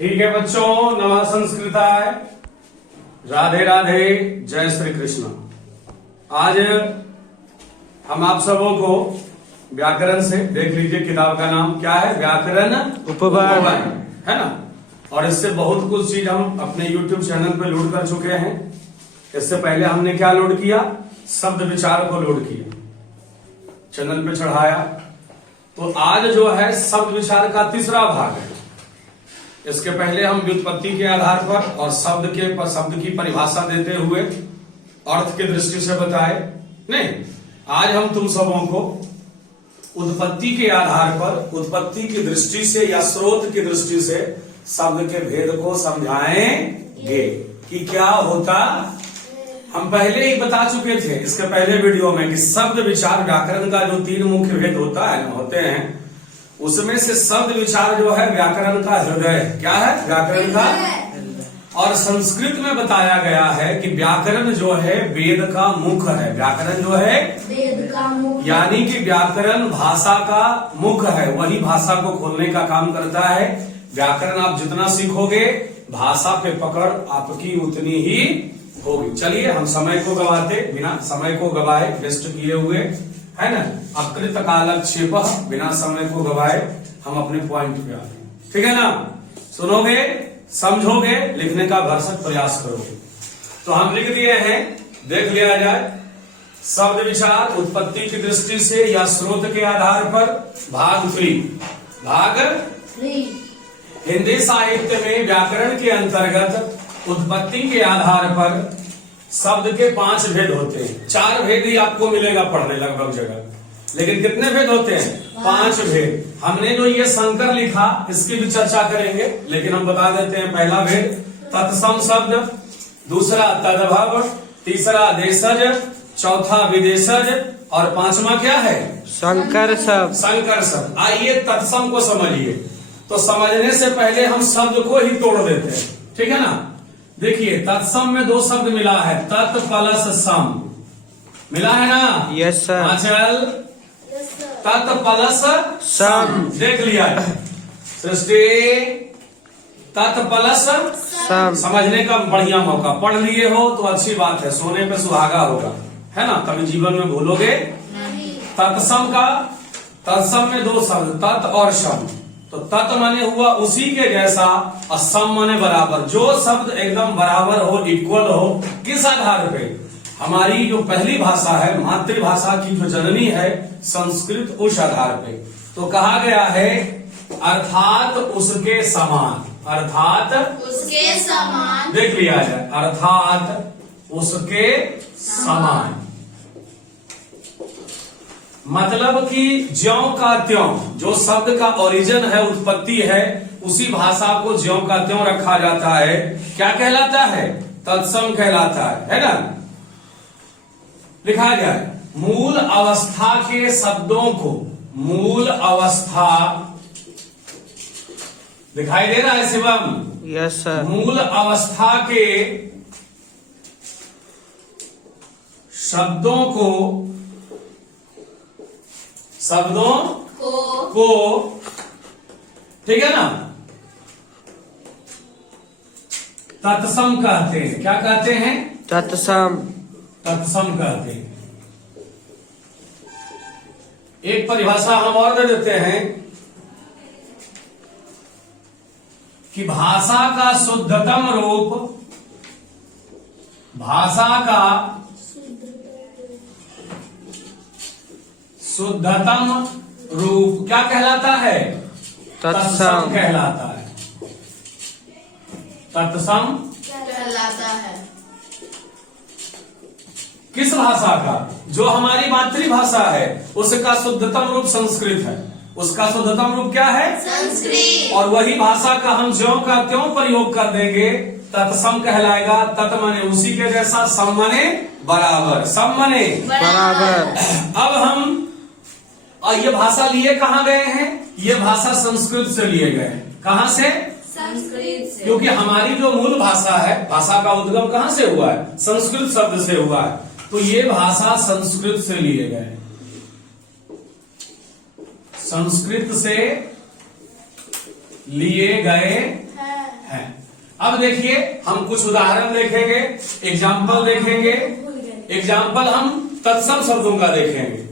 ठीक है बच्चों, नमः संस्कृताय, राधे राधे, जय श्री कृष्ण। आज हम आप सबों को व्याकरण से, देख लीजिए किताब का नाम क्या है, व्याकरण उपवन है ना। और इससे बहुत कुछ चीज हम अपने YouTube चैनल पे लोड कर चुके हैं। इससे पहले हमने क्या लोड किया, शब्द विचार को लोड किया, चैनल पे चढ़ाया। तो आज जो है शब्द विचार का तीसरा भाग है। इसके पहले हम व्युत्पत्ति के आधार पर और शब्द की परिभाषा देते हुए अर्थ की दृष्टि से बताए। नहीं, आज हम तुम सबों को उत्पत्ति के आधार पर, उत्पत्ति की दृष्टि से या स्रोत की दृष्टि से शब्द के भेद को समझाएंगे कि क्या होता। हम पहले ही बता चुके थे इसके पहले वीडियो में कि शब्द विचार व्याकरण का जो 3 मुख्य भेद होते हैं, उसमें से शब्द विचार जो है व्याकरण का हृदय। क्या है? व्याकरण का। और संस्कृत में बताया गया है कि व्याकरण जो है वेद का मुख है। व्याकरण जो है वेद का मुख, यानी कि व्याकरण भाषा का मुख है, वही भाषा को खोलने का काम करता है। व्याकरण आप जितना सीखोगे, भाषा पे पकड़ आपकी उतनी ही होगी। चलिए, हम समय को गवाते बिना समय को गवाए, वेस्ट किए हुए, है ना, अकृत कालक्षेप, बिना समय को गवाए हम अपने पॉइंट पे आते हैं। ठीक है ना? सुनोगे, समझोगे, लिखने का भरसक प्रयास करोगे। तो हम लिख दिए हैं, देख लिया जाए। शब्द विचार उत्पत्ति की दृष्टि से या स्रोत के आधार पर, भाग 3। भाग 3 हिंदी साहित्य में व्याकरण के अंतर्गत उत्पत्ति के आधार पर शब्द के 5 भेद होते हैं। 4 भेद ही आपको मिलेगा पढ़ने लगभग जगह, लेकिन कितने भेद होते हैं? 5 भेद। हमने जो ये संकर लिखा, इसकी भी चर्चा करेंगे, लेकिन हम बता देते हैं। पहला भेद तत्सम शब्द, दूसरा तद्भव, तीसरा देशज, चौथा विदेशज और 5वां क्या है? संकर शब्द। संकर शब्द। आइए तत्सम को समझिए। तो समझने से पहले हम शब्द को ही तोड़ देते हैं, ठीक है ना। देखिए, तत्सम में 2 शब्द मिला है, तत् प्लस सम मिला है ना। Yes sir. चल, तत् प्लस सम देख लिया सृष्टि, तत् प्लस सम। समझने का बढ़िया मौका। पढ़ लिए हो तो अच्छी बात है, सोने पे सुहागा होगा, है ना, कभी जीवन में भूलोगे नहीं। तत्सम में 2 शब्द, तत् और सम। तो तत् माने हुआ उसी के जैसा, और सम माने बराबर। जो शब्द एकदम बराबर हो, इक्वल हो, किस आधार पे? हमारी जो पहली भाषा है, मातृभाषा की जो जननी है संस्कृत, उस आधार पे। तो कहा गया है अर्थात उसके समान, अर्थात उसके समान। देख लिया जाए, अर्थात उसके समान, मतलब कि ज्यों का त्यों। जो शब्द का ओरिजिन है, उत्पत्ति है, उसी भाषा को ज्यों का त्यों रखा जाता है। क्या कहलाता है? तत्सम कहलाता है ना। लिखा जाए, मूल अवस्था के शब्दों को, मूल अवस्था दिखाई दे रहा है शिवम? Yes sir. मूल अवस्था के शब्दों को ठीक है ना, तत्सम कहते हैं। क्या कहते हैं? तत्सम। तत्सम कहते हैं। एक परिभाषा हम और दे देते हैं कि भाषा का शुद्धतम रूप, भाषा का शुद्धतम रूप क्या कहलाता है? तत्सम कहलाता है। तत्सम कहलाता है। किस भाषा का? जो हमारी मातृभाषा है, उसका शुद्धतम रूप संस्कृत है। उसका शुद्धतम रूप क्या है? संस्कृत। और वही भाषा का हम ज्यों का त्यों प्रयोग कर देंगे, तत्सम कहलाएगा। तत् माने उसी के जैसा, सम माने बराबर, सम माने बराबर। अब हम और ये भाषा लिए कहाँ गए हैं? ये भाषा संस्कृत से लिए गए हैं। कहाँ से? संस्कृत से। क्योंकि हमारी जो मूल भाषा है, भाषा का उद्गम कहाँ से हुआ है? संस्कृत शब्द से हुआ है। तो ये भाषा संस्कृत से लिए गए, संस्कृत से लिए गए है। अब देखिए हम कुछ उदाहरण देखेंगे, एग्जाम्पल देखेंगे। एग्जाम्पल हम तत्सम शब्दों का देखेंगे,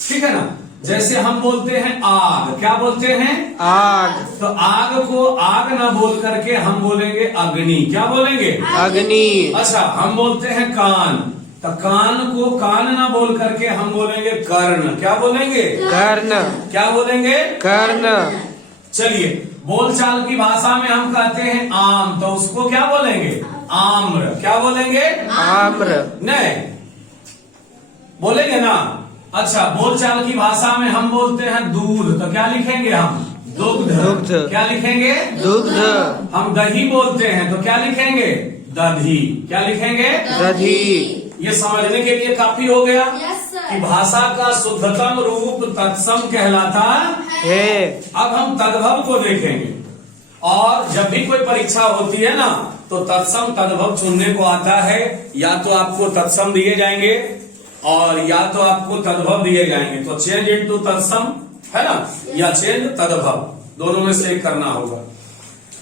ठीक है ना। जैसे हम बोलते हैं आग, क्या बोलते हैं? आग। तो आग को आग ना बोल करके हम बोलेंगे अग्नि। क्या बोलेंगे? अग्नि। अच्छा, हम बोलते हैं कान, तो कान को कान ना बोल करके हम बोलेंगे कर्ण। क्या बोलेंगे? कर्ण। क्या बोलेंगे? कर्ण। चलिए, बोलचाल की भाषा में हम कहते हैं आम, तो उसको क्या बोलेंगे? आम्र। क्या बोलेंगे? आम्र। नहीं बोलेंगे ना। अच्छा, बोलचाल की भाषा में हम बोलते हैं दूध, तो क्या लिखेंगे हम? दुग्ध। दुग्ध। क्या लिखेंगे? दुग्ध। हम दही बोलते हैं, तो क्या लिखेंगे? दधी। क्या लिखेंगे? दधी। ये समझने के लिए काफी हो गया यस सर। कि भाषा का शुद्धतम रूप तत्सम कहलाता है। अब हम तद्भव को देखेंगे, और जब भी कोई परीक्षा होती है ना, तो तत्सम तद्भव चुनने को आता है। या तो आपको तत्सम दिए जाएंगे और या तो आपको तद्भव दिए जाएंगे, तो चेंज इनटू तत्सम है ना, या चेंज तद्भव, दोनों में से एक करना होगा।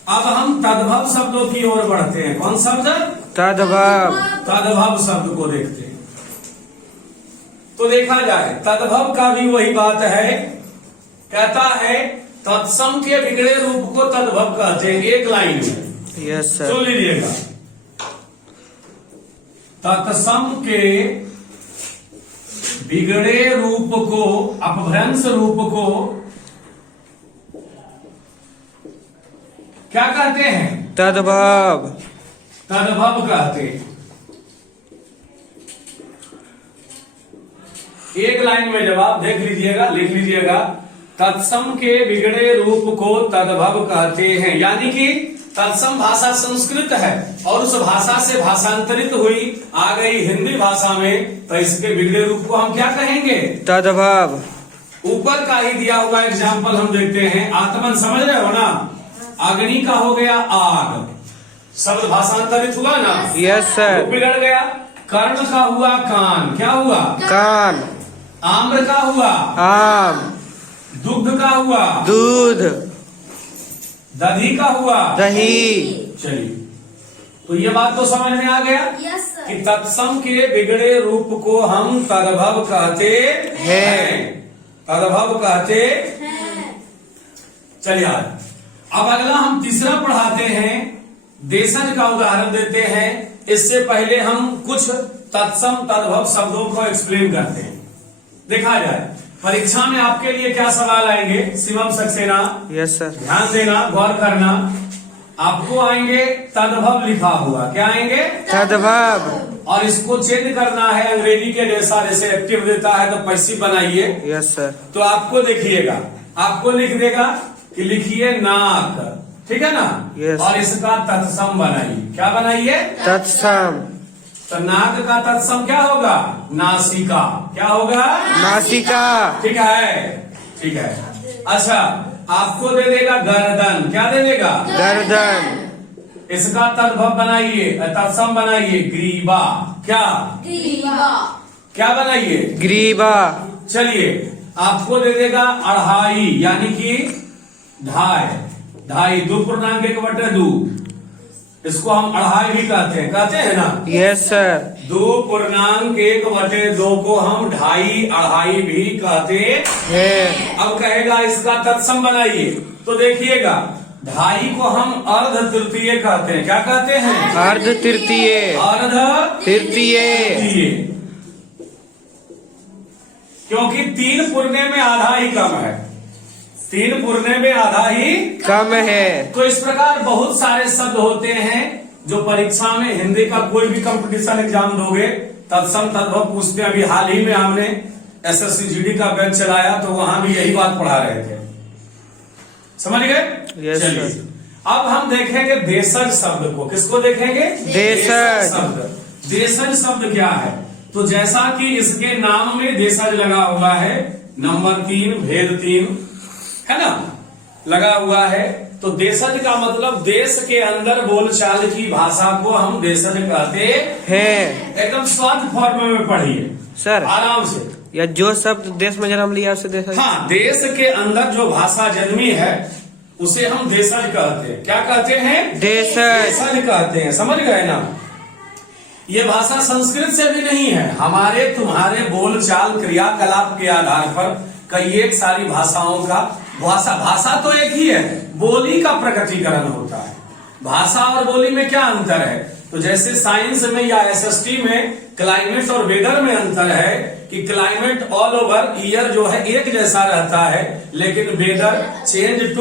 अब हम तद्भव शब्दों की ओर बढ़ते हैं। कौन शब्द? तद्भव। तद्भव शब्द को देखते हैं। तो देखा जाए, तद्भव का भी वही बात है, कहता है तत्सम के बिगड़े रूप को तद्भव कहते हैं। एक लाइन में यस सुन सर। लीजिएगा, तत्सम के बिगड़े रूप को, अपभ्रंश रूप को क्या कहते हैं? तद्भव। तद्भव कहते हैं। एक लाइन में जवाब देख लीजिएगा, लिख लीजिएगा, तत्सम के बिगड़े रूप को तद्भव कहते हैं। यानी कि तत्सम भाषा संस्कृत है और उस भाषा से भाषांतरित हुई आ गई हिंदी भाषा में, तो इसके बिगड़े रूप को हम क्या कहेंगे? तद्भव। ऊपर का ही दिया हुआ एग्जाम्पल हम देखते हैं। आत्मन समझ रहे हो ना? अग्नि का हो गया आग, शब्द भाषांतरित हुआ ना, यस सर। बिगड़ गया। कर्ण का हुआ कान, क्या हुआ? कान। आम्र का हुआ आम। दुग्ध का हुआ दूध। दधी का हुआ दही। चलिए, तो ये बात तो समझ में आ गया यस सर। कि तत्सम के बिगड़े रूप को हम तद्भव कहते हैं। तद्भव कहते। चलिए, अब अगला हम तीसरा पढ़ाते हैं, देशज का उदाहरण देते हैं। इससे पहले हम कुछ तत्सम तद्भव शब्दों को एक्सप्लेन करते हैं। देखा जाए, परीक्षा में आपके लिए क्या सवाल आएंगे? Shivam Saxena, yes sir. ध्यान देना, गौर करना। आपको आएंगे तद्भव लिखा हुआ, क्या आएंगे? तद्भव। और इसको चेंज करना है अंग्रेजी के जैसा, जैसे एक्टिव देता है तो पैसिव बनाइए। Yes sir. तो आपको देखिएगा, आपको लिख देगा कि लिखिए नाक, ठीक है ना? Yes. और इसका तत्सम बनाइए। क्या बनाइए? तत्सम। तो नाक का तत्सम क्या होगा? नासिका। क्या होगा? नासिका। ठीक है, ठीक है। अच्छा, आपको दे देगा गर्दन। क्या दे देगा? गर्दन। इसका तद्भव बनाइए, तत्सम बनाइए, ग्रीवा। क्या? ग्रीवा। क्या बनाइए? ग्रीवा। चलिए, आपको दे देगा अढ़ाई, यानी कि ढाई। ढाई, 2.1/2, इसको हम अढ़ाई भी कहते हैं ना? Yes sir. 2.1/2 को हम ढाई, अढ़ाई भी कहते है। अब कहेगा इसका तत्सम बनाइए, तो देखिएगा, ढाई को हम अर्ध तृतीय कहते हैं। क्या कहते हैं? अर्ध तृतीय। अर्ध तृतीय। तृतीय, क्योंकि 3 पुरने में आधा ही कम है। 3 पुरने में आधा ही कम है। तो इस प्रकार बहुत सारे शब्द होते हैं जो परीक्षा में, हिंदी का कोई भी कंपटीशन एग्जाम दोगे, तत्सम तद्भव पूछते हैं। अभी हाल ही में हमने एसएससी जीडी का बैच चलाया, तो वहां भी यही बात पढ़ा रहे थे। समझ गए? Yes, चलिए, sir. अब हम देखेंगे देशज शब्द को। किसको देखेंगे? देशज शब्द। देशज शब्द क्या है? तो जैसा कि इसके नाम में देशज लगा हुआ है, नंबर 3, भेद 3 है ना, लगा हुआ है। तो देशज का मतलब देश के अंदर बोलचाल की भाषा को हम देशज कहते है। एकदम शॉर्ट फॉर्म में पढ़िए सर, आराम से। या जो शब्द देश में जन्म लिया उसे देश। हाँ, देश के अंदर जो भाषा जन्मी है उसे हम देशज कहते हैं। क्या कहते हैं? देशज। देशज कहते हैं। समझ गए ना? ये भाषा संस्कृत से भी नहीं है, हमारे तुम्हारे बोलचाल क्रियाकलाप के आधार पर कई एक सारी भाषाओं का भाषा तो एक ही है, बोली का प्रकटीकरण होता है। भाषा और बोली में क्या अंतर है? तो जैसे साइंस में या एसएसटी में क्लाइमेट और वेदर में अंतर है कि क्लाइमेट ऑल ओवर ईयर जो है एक जैसा रहता है, लेकिन weather change day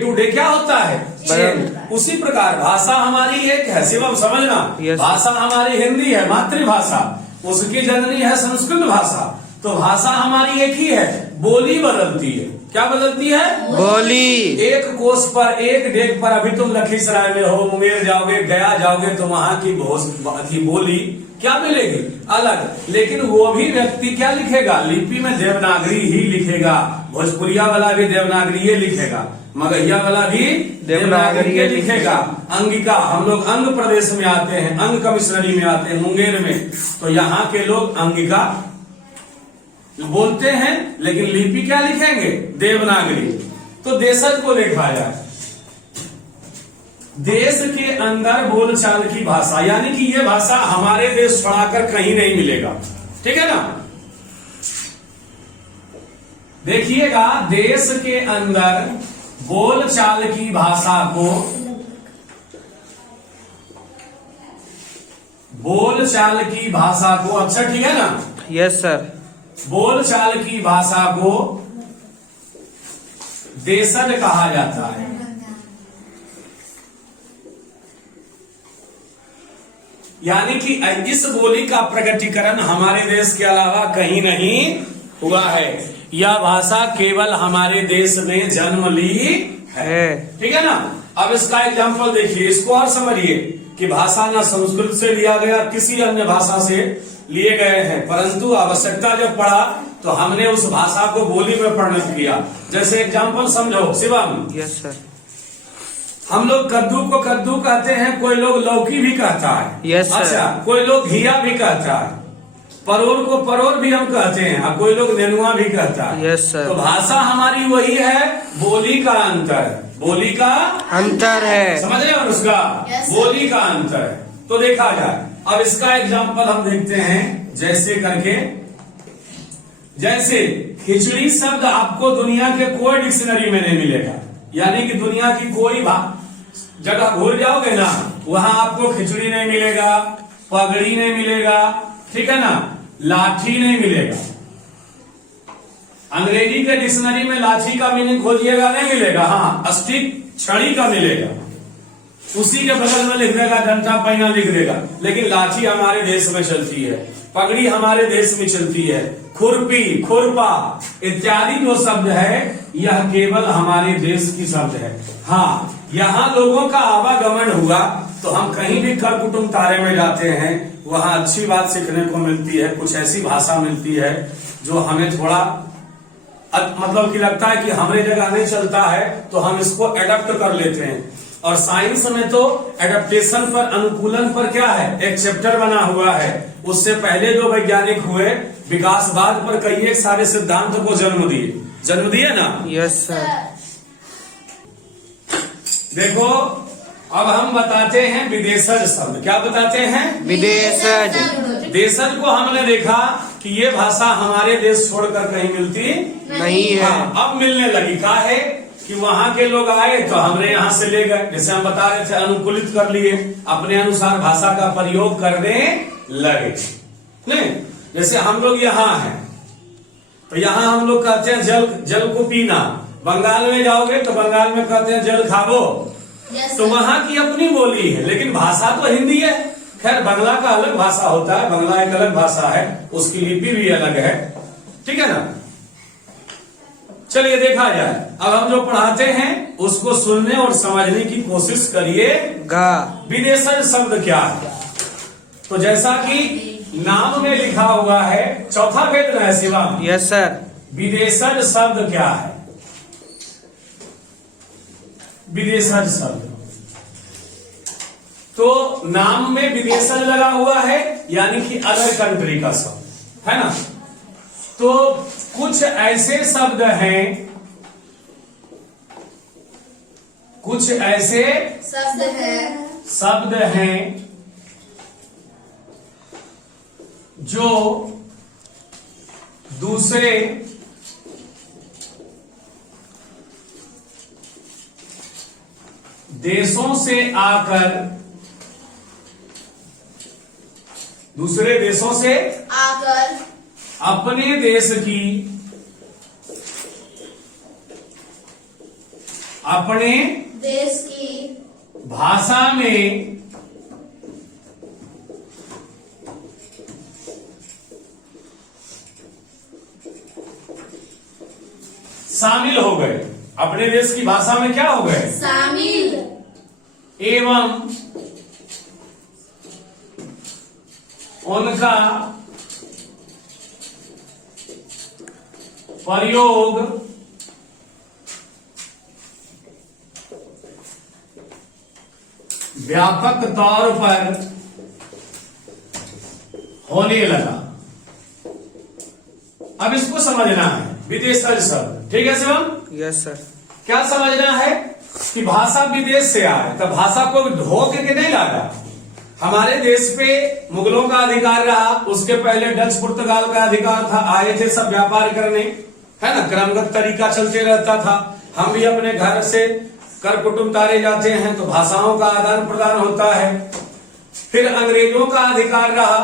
to day क्या होता है? चेंज। उसी प्रकार भाषा हमारी एक है, शिवम समझना। भाषा हमारी हिंदी है, मातृभाषा, उसकी जननी है संस्कृत भाषा। तो भाषा हमारी एक ही है, बोली बदलती है। क्या बदलती है? बोली। एक कोस पर, एक डेग पर, अभी तुम लखीसराय में हो, मुंगेर जाओगे, गया जाओगे तो वहां की बोली क्या मिलेगी? अलग। लेकिन वो भी व्यक्ति क्या लिखेगा? लिपि में देवनागरी ही लिखेगा। भोजपुरिया वाला भी देवनागरी ही लिखेगा, मगहिया वाला भी देवनागरी ही लिखेगा। अंगिका, हम लोग अंग प्रदेश में आते हैं, अंग कमिश्नरी में आते हैं, मुंगेर में, तो यहाँ के लोग अंगिका बोलते हैं, लेकिन लिपि क्या लिखेंगे? देवनागरी। तो देशज को देखा जाए, देश के अंदर बोलचाल की भाषा, यानी कि ये भाषा हमारे देश छोड़ाकर कहीं नहीं मिलेगा। ठीक है ना? देखिएगा, देश के अंदर बोलचाल की भाषा को, बोलचाल की भाषा को, अच्छा ठीक है ना? Yes sir. बोलचाल की भाषा को देशज कहा जाता है। यानी कि इस बोली का प्रकटीकरण हमारे देश के अलावा कहीं नहीं हुआ है। यह भाषा केवल हमारे देश में जन्म ली है। ठीक है ना? अब इसका एग्जाम्पल देखिए, इसको और समझिए कि भाषा ना संस्कृत से लिया गया, किसी अन्य भाषा से लिए गए हैं, परंतु आवश्यकता जब पड़ा तो हमने उस भाषा को बोली में परिणत किया। जैसे एग्जाम्पल समझो शिवम। Yes sir. हम लोग कद्दू को कद्दू कहते हैं, कोई लोग लौकी भी कहता है। Yes sir. अच्छा, कोई लोग घिया भी कहता है। परोर को परोर भी हम कहते हैं, और कोई लोग नेनुआ भी कहता है। Yes sir. तो भाषा हमारी वही है, बोली का अंतर है। बोली का अंतर है। समझ रहे हो उसका? Yes, बोली का अंतर है। तो देखा जाए, अब इसका एग्जाम्पल हम देखते हैं जैसे करके, जैसे खिचड़ी शब्द आपको दुनिया के कोई डिक्शनरी में नहीं मिलेगा। यानी कि दुनिया की कोई जगह घूर जाओगे ना, वहां आपको खिचड़ी नहीं मिलेगा, पगड़ी नहीं मिलेगा, ठीक है ना, लाठी नहीं मिलेगा। अंग्रेजी के डिक्शनरी में लाठी का मीनिंग खोजिएगा, नहीं मिलेगा। हाँ, स्टिक छड़ी का मिलेगा, उसी के बगल में लिख देगा, डंडा पैना लिख देगा। लेकिन लाठी हमारे देश में चलती है, पगड़ी हमारे देश में चलती है, खुरपी, खुरपा इत्यादि जो शब्द है, यह केवल हमारे देश की शब्द है। हाँ, यहाँ लोगों का आवागमन हुआ तो हम कहीं भी कर कुटुंब तारे में जाते हैं, वहाँ अच्छी बात सीखने को मिलती है, कुछ ऐसी भाषा मिलती है जो हमें थोड़ा मतलब कि लगता है कि हमारे जगह नहीं चलता है, तो हम इसको एडप्ट कर लेते हैं। और साइंस में तो एडेप्टेशन पर, अनुकूलन पर क्या है, एक चैप्टर बना हुआ है। उससे पहले जो वैज्ञानिक हुए, विकासवाद पर कई एक सारे सिद्धांत को जन्म दिए ना। Yes sir. देखो, अब हम बताते हैं विदेशज शब्द। क्या बताते हैं? विदेशज। देशज को हमने देखा कि ये भाषा हमारे देश छोड़कर कहीं मिलती नहीं है। हाँ, अब मिलने लगी। का है कि वहां के लोग आए तो हमने यहाँ से ले गए, जैसे हम बता रहे थे, अनुकूलित कर लिए, अपने अनुसार भाषा का प्रयोग करने लगे। नहीं, जैसे हम लोग यहाँ हैं तो यहाँ हम लोग कहते हैं जल को पीना। बंगाल में जाओगे तो बंगाल में कहते हैं जल खाबो। तो वहां की अपनी बोली है, लेकिन भाषा तो हिंदी है। खैर, बंगला का अलग भाषा होता है, बंगला एक अलग भाषा है, उसकी लिपि भी अलग है। ठीक है ना? चलिए देखा जाए, अब हम जो पढ़ाते हैं उसको सुनने और समझने की कोशिश करिएगा। विदेशज शब्द क्या है? तो जैसा कि नाम में लिखा हुआ है, चौथा वेद है शिवा। Yes sir. विदेशज शब्द क्या है? विदेशज शब्द, तो नाम में विदेशज लगा हुआ है, यानी कि अदर कंट्री का शब्द है ना। तो कुछ ऐसे शब्द हैं कुछ ऐसे शब्द हैं जो दूसरे देशों से आकर अपने देश की भाषा में शामिल हो गए। अपने देश की भाषा में क्या हो गए? शामिल। एवं उनका प्रयोग व्यापक तौर पर होने लगा। अब इसको समझना है, विदेशज शब्द। ठीक है शिवम? Yes sir. क्या समझना है कि भाषा विदेश से आए तो भाषा को ढो के नहीं लाया। हमारे देश पे मुगलों का अधिकार रहा, उसके पहले डच पुर्तगाल का अधिकार था, आए थे सब व्यापार करने, है ना, क्रमगत तरीका चलते रहता था। हम भी अपने घर से कर कुटुंब तारे जाते हैं तो भाषाओं का आदान प्रदान होता है। फिर अंग्रेजों का अधिकार रहा,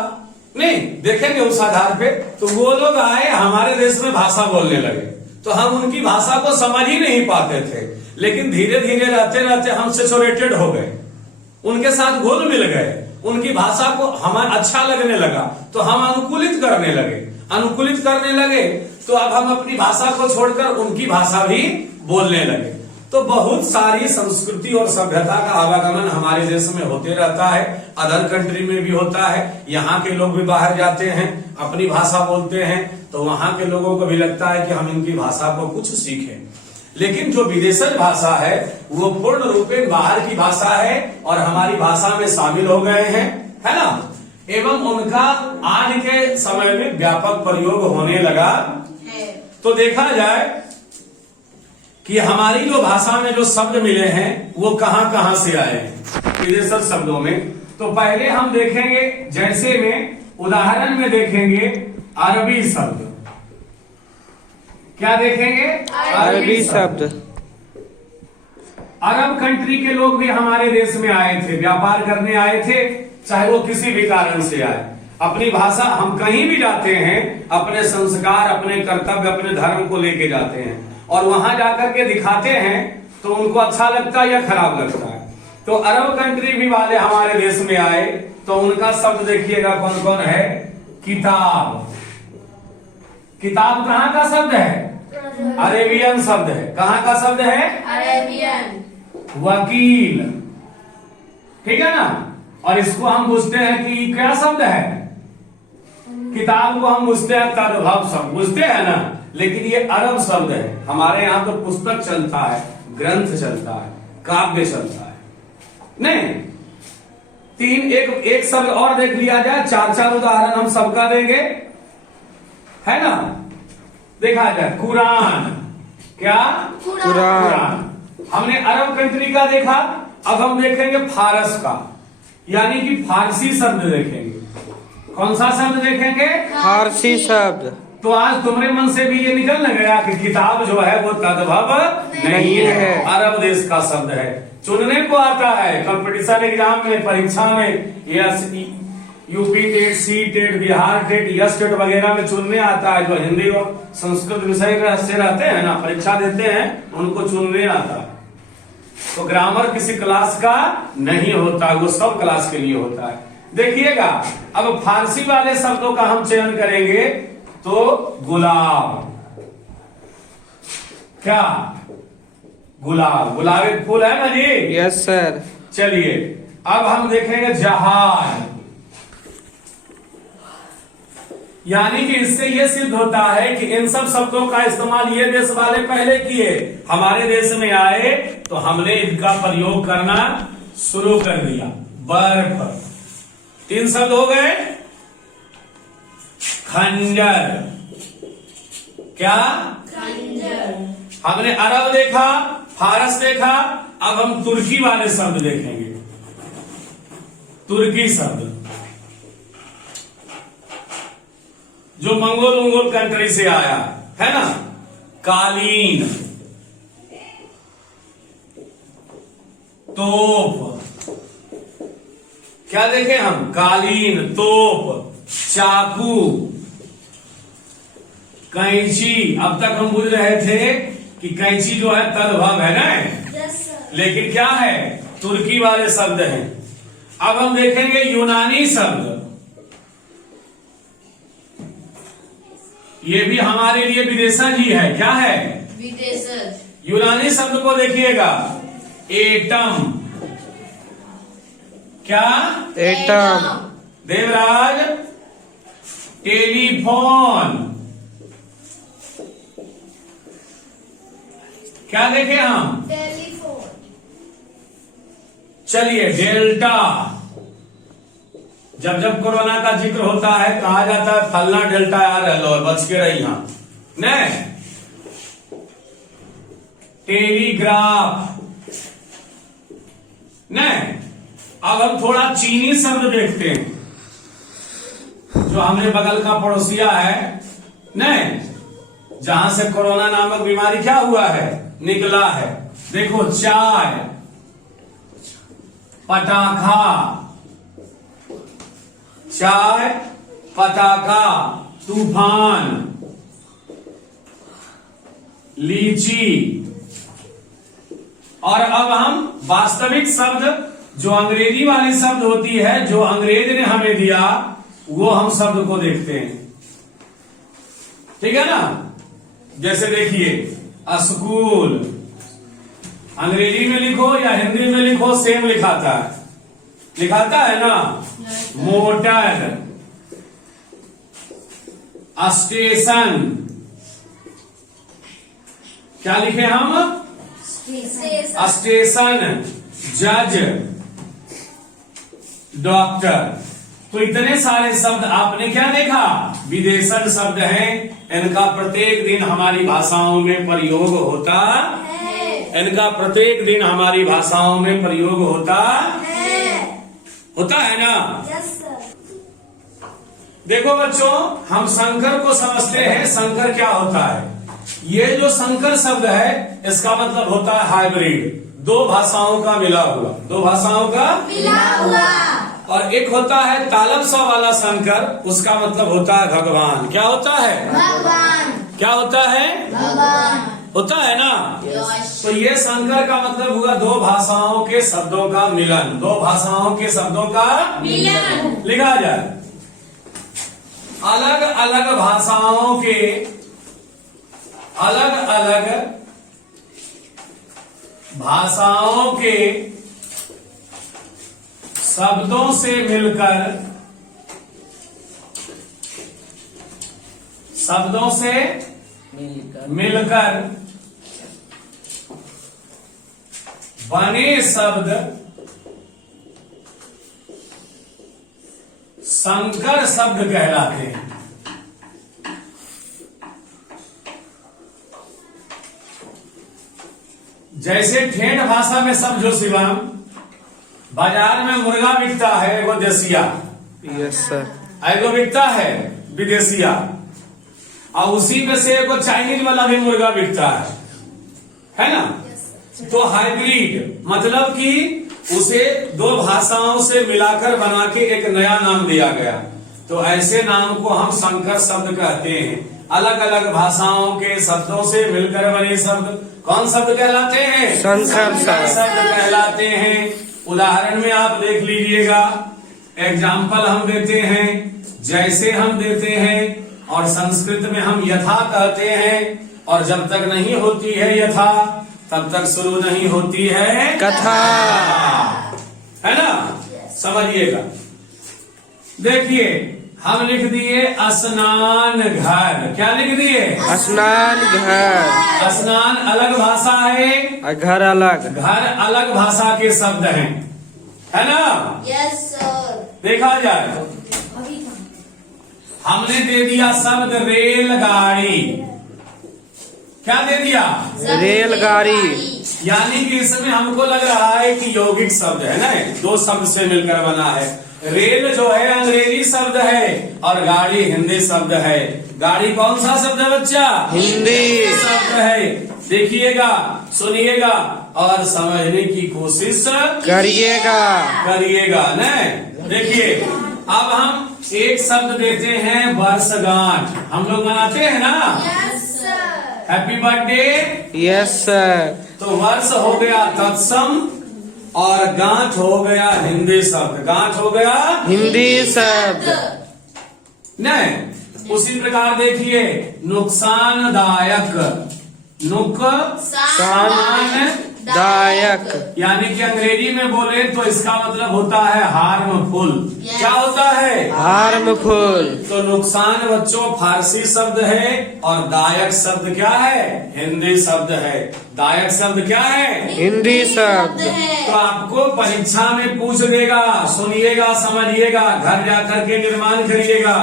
नहीं देखेंगे उस आधार पे, तो वो लोग आए हमारे देश में भाषा बोलने लगे, तो हम उनकी भाषा को समझ ही नहीं पाते थे। लेकिन धीरे धीरे रहते रहते हम सेचुरेटेड हो गए, उनके साथ घुल मिल गए, उनकी भाषा को हमें अच्छा लगने लगा, तो हम अनुकूलित करने लगे तो अब हम अपनी भाषा को छोड़कर उनकी भाषा भी बोलने लगे। तो बहुत सारी संस्कृति और सभ्यता का आवागमन हमारे देश में होते रहता है, अदर कंट्री में भी होता है। यहाँ के लोग भी बाहर जाते हैं, अपनी भाषा बोलते हैं, तो वहां के लोगों को भी लगता है कि हम इनकी भाषा को कुछ सीखें। लेकिन जो विदेशज भाषा है वो पूर्ण रूपेण बाहर की भाषा है और हमारी भाषा में शामिल हो गए हैं, है ना, एवं उनका आज के समय में व्यापक प्रयोग होने लगा है। तो देखा जाए कि हमारी जो भाषा में जो शब्द मिले हैं वो कहां कहां से आए हैं विदेशज शब्दों में। तो पहले हम देखेंगे, जैसे में उदाहरण में देखेंगे अरबी शब्द। क्या देखेंगे? अरबी शब्द। अरब कंट्री के लोग भी हमारे देश में आए थे, व्यापार करने आए थे, चाहे वो किसी भी कारण से आए। अपनी भाषा, हम कहीं भी जाते हैं अपने संस्कार, अपने कर्तव्य, अपने धर्म को लेके जाते हैं और वहां जाकर के दिखाते हैं तो उनको अच्छा लगता है या खराब लगता है। तो अरब कंट्री भी वाले हमारे देश में आए तो उनका शब्द देखिएगा कौन कौन है। किताब। किताब कहाँ का शब्द है? अरेबियन शब्द है। कहाँ का शब्द है? अरेबियन। वकील, ठीक है ना। और इसको हम पूछते हैं कि क्या शब्द है? किताब को हम पूछते हैं तद्भव शब्द, पूछते हैं ना, लेकिन ये अरब शब्द है। हमारे यहाँ तो पुस्तक चलता है, ग्रंथ चलता है, काव्य चलता है, नहीं। एक शब्द और देख लिया जाए, चार उदाहरण हम सबका देंगे, है ना। देखा जाए कुरान। क्या? कुरान। हमने अरब कंट्री का देखा, अब हम देखेंगे फारस का, यानी कि फारसी शब्द देखेंगे। कौन सा शब्द देखेंगे? फारसी शब्द। तो आज तुम्हारे मन से भी ये निकल न गया कि किताब जो है वो तद्भव नहीं है, अरब देश का शब्द है। चुनने को आता है कंपटीशन एग्जाम में, परीक्षा में, UP TET, C TET, Bihar TET, यस टेट वगैरह में चुनने आता है। जो हिंदी और संस्कृत विषय से रहते हैं ना, परीक्षा देते हैं, उनको चुनने आता है। तो ग्रामर किसी क्लास का नहीं होता, वो सब क्लास के लिए होता है। देखिएगा, अब फारसी वाले शब्दों का हम चयन करेंगे तो गुलाब। क्या? गुलाब। गुलाब एक फूल है ना जी? Yes sir. चलिए अब हम देखेंगे जहाज, यानी कि इससे यह सिद्ध होता है कि इन सब शब्दों का इस्तेमाल ये देश वाले पहले किए, हमारे देश में आए तो हमने इनका प्रयोग करना शुरू कर दिया। बर्फ, 3 शब्द हो गए। खंजर। क्या? खंजर। हमने अरब देखा, फारस देखा, अब हम तुर्की वाले शब्द देखेंगे। तुर्की शब्द जो मंगोल कंट्री से आया है ना। कालीन, तोप, क्या देखें हम? कालीन, तोप, चाकू, कैंची। अब तक हम बुझ रहे थे कि कैंची जो है तद्भव है ना, लेकिन क्या है? तुर्की वाले शब्द हैं। अब हम देखेंगे यूनानी शब्द। ये भी हमारे लिए विदेशज ही है। क्या है? विदेशज। यूनानी शब्द को देखिएगा। एटम, क्या? एटम। देवराज, टेलीफोन, क्या देखे हम? टेलीफोन। चलिए, डेल्टा। जब जब कोरोना का जिक्र होता है कहा जाता है फलना डेल्टा आ रहा है, बच के रही यहां न। टेलीग्राफ न। अब हम थोड़ा चीनी शब्द देखते हैं जो हमने बगल का पड़ोसिया है न, जहां से कोरोना नामक बीमारी क्या हुआ है? निकला है। देखो, चाय, पटाखा, चाय, पटाखा, तूफान, लीची। और अब हम वास्तविक शब्द जो अंग्रेजी वाली शब्द होती है, जो अंग्रेज ने हमें दिया, वो हम शब्द को देखते हैं। ठीक है ना। जैसे देखिए, स्कूल, अंग्रेजी में लिखो या हिंदी में लिखो सेम लिखाता है ना। मोटर, स्टेशन, क्या लिखे हम? स्टेशन, जज, डॉक्टर। तो इतने सारे शब्द आपने क्या देखा? विदेशज शब्द हैं। इनका प्रत्येक दिन हमारी भाषाओं में प्रयोग होता है। इनका प्रत्येक दिन हमारी भाषाओं में प्रयोग होता है ना। देखो बच्चों, हम संकर को समझते हैं। संकर क्या होता है? ये जो संकर शब्द है इसका मतलब होता है हाइब्रिड, दो भाषाओं का मिला हुआ। दो भाषाओं का मिला हुआ। और एक होता है तालब सा वाला संकर, उसका मतलब होता है भगवान। क्या होता है? भगवान। क्या होता है? भगवान। होता है ना। तो ये संकर का मतलब हुआ दो भाषाओं के शब्दों का मिलन। दो भाषाओं के शब्दों का मिलन। लिखा जाए। अलग अलग भाषाओं के अलग अलग भाषाओं के शब्दों से मिलकर बने शब्द संकर शब्द कहलाते हैं। जैसे ठेठ भाषा में समझो शिवम, बाजार में मुर्गा बिकता है एगो देसिया, यस सर, एगो बिकता है विदेशिया, और उसी में से एगो चाइनीज वाला भी मुर्गा बिकता है ना। तो हाइब्रिड मतलब कि उसे दो भाषाओं से मिलाकर बना के एक नया नाम दिया गया। तो ऐसे नाम को हम संकर शब्द कहते हैं। अलग अलग भाषाओं के शब्दों से मिलकर बने शब्द कौन शब्द कहलाते हैं? संकर शब्द कहलाते हैं। उदाहरण में आप देख लीजिएगा, एग्जाम्पल हम देते हैं, जैसे हम देते हैं, और संस्कृत में हम यथा कहते हैं, और जब तक नहीं होती है यथा तब तक शुरू नहीं होती है कथा, है ना। समझिएगा। देखिए, हम लिख दिए स्नान घर। क्या लिख दिए? स्नान घर। स्नान अलग भाषा है और घर अलग। घर अलग भाषा के शब्द हैं, है ना। Yes sir. देखा जाए, हमने दे दिया शब्द रेलगाड़ी। क्या दे दिया? रेलगाड़ी। यानी कि इसमें हमको लग रहा है कि यौगिक शब्द है ना, दो शब्द से मिलकर बना है। रेल जो है अंग्रेजी शब्द है और गाड़ी हिंदी शब्द है। गाड़ी कौन सा शब्द है बच्चा? हिंदी शब्द है। देखिएगा, सुनिएगा और समझने की कोशिश करिएगा ना। देखिए, अब हम एक शब्द देते हैं वर्षगांठ। हम लोग मनाते हैं ना हैप्पी बर्थडे। Yes sir. तो वर्ष हो गया तत्सम और गांठ हो गया हिंदी शब्द। गांठ हो गया हिंदी शब्द। नहीं, उसी प्रकार देखिए नुकसानदायक। दायक। यानी कि अंग्रेजी में बोले तो इसका मतलब होता है हार्मफुल। क्या होता है? हार्मफुल। तो नुकसान बच्चों फारसी शब्द है और दायक शब्द क्या है? हिंदी शब्द है। दायक शब्द क्या है? हिंदी शब्द। तो आपको परीक्षा में पूछ देगा, सुनिएगा, समझिएगा, घर जाकर के निर्माण करिएगा।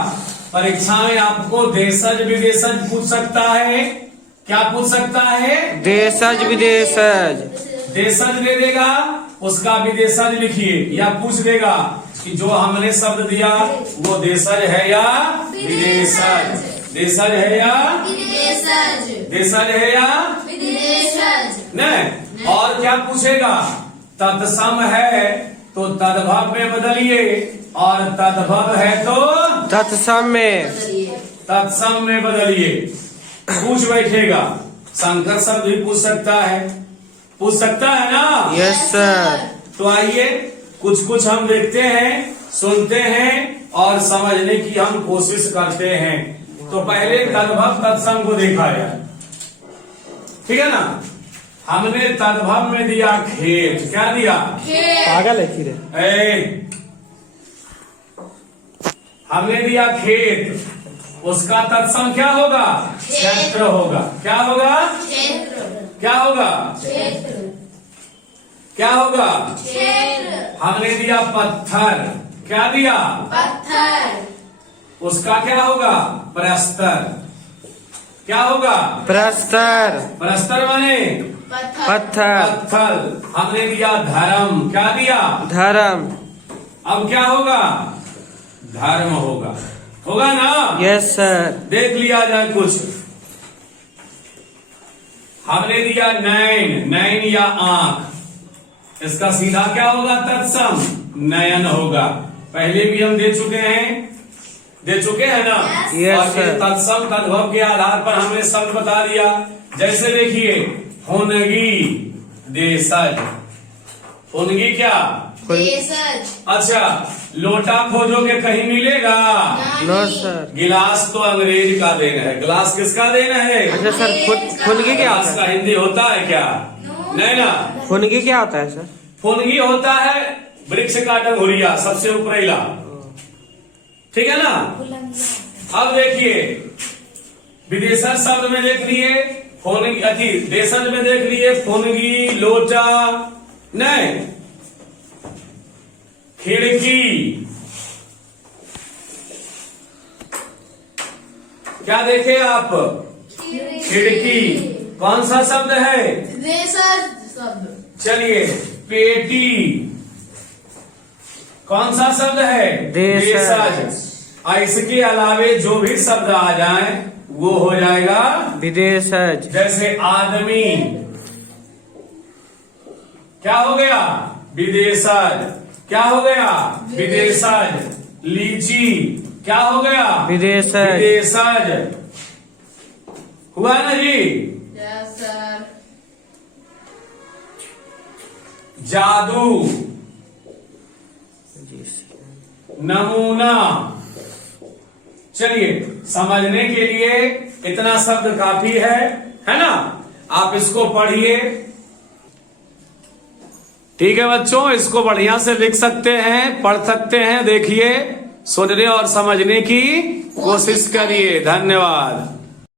परीक्षा में आपको देशज विदेशज पूछ सकता है। क्या पूछ सकता है? देशज विदेशज। देशज दे देगा, उसका विदेशज लिखिए। या पूछ देगा कि जो हमने शब्द दिया वो देशज है या विदेशज? देशज है या देशज है या नहीं? और क्या पूछेगा? तत्सम है तो तद्भव में बदलिए और तद्भव है तो तत्सम में। तत्सम में बदलिए। पूछ बैठेगा। संकर शब्द भी पूछ सकता है। पूछ सकता है ना? Yes sir. तो आइए कुछ कुछ हम देखते हैं, सुनते हैं और समझने की हम कोशिश करते हैं। तो पहले तद्भव तत्सम को देखा जाए, ठीक है ना। हमने तद्भव में दिया खेत। क्या दिया? पागल है फिर। हमने दिया खेत, उसका तत्सम क्या होगा? क्षेत्र होगा। क्या होगा? क्या होगा? क्या होगा? हमने दिया पत्थर। क्या दिया? उसका क्या होगा? प्रस्तर। क्या होगा? प्रस्तर। प्रस्तर माने पत्थर। पत्थर। हमने दिया धर्म। क्या दिया? धर्म। अब क्या होगा? धर्म होगा। होगा ना? Yes sir. देख लिया जाए कुछ। हमने दिया नैन। नैन या आंख, इसका सीधा क्या होगा? तत्सम नयन होगा। पहले भी हम दे चुके हैं ना। Yes, और फिर sir. तत्सम तद्भव के आधार पर हमने शब्द बता दिया। जैसे देखिए, हुनगी देशज। हुनगी क्या? अच्छा, लोटा खोजोगे कहीं मिलेगा? No sir. गिलास तो अंग्रेज का देन है। गिलास किसका देन है? अच्छा सर, फुनगी क्या गिलास होता का हिंदी होता है क्या? नहीं ना। है? फुनगी क्या होता है सर? फुनगी होता है वृक्ष का डंगुरिया, सबसे ऊपरेला। ठीक है ना। अब देखिए, विदेशज शब्द में देख लिए फोनगी, देशज में देख लिए फोनगी, लोटा, नहीं, खिड़की। क्या देखे आप? खिड़की। कौन सा शब्द है? चलिए, पेटी। कौन सा शब्द है? देशज। इसके अलावे जो भी शब्द आ जाए वो हो जाएगा विदेशज। जैसे आदमी, क्या हो गया? विदेशज। क्या हो गया? विदेशज। लीची, क्या हो गया? विदेशज। विदेशज। हुआ ना जी? जादू, नमूना। चलिए, समझने के लिए इतना शब्द काफी है ना। आप इसको पढ़िए। ठीक है बच्चों, इसको बढ़िया से लिख सकते हैं, पढ़ सकते हैं। देखिए, सुनने और समझने की कोशिश करिए। धन्यवाद।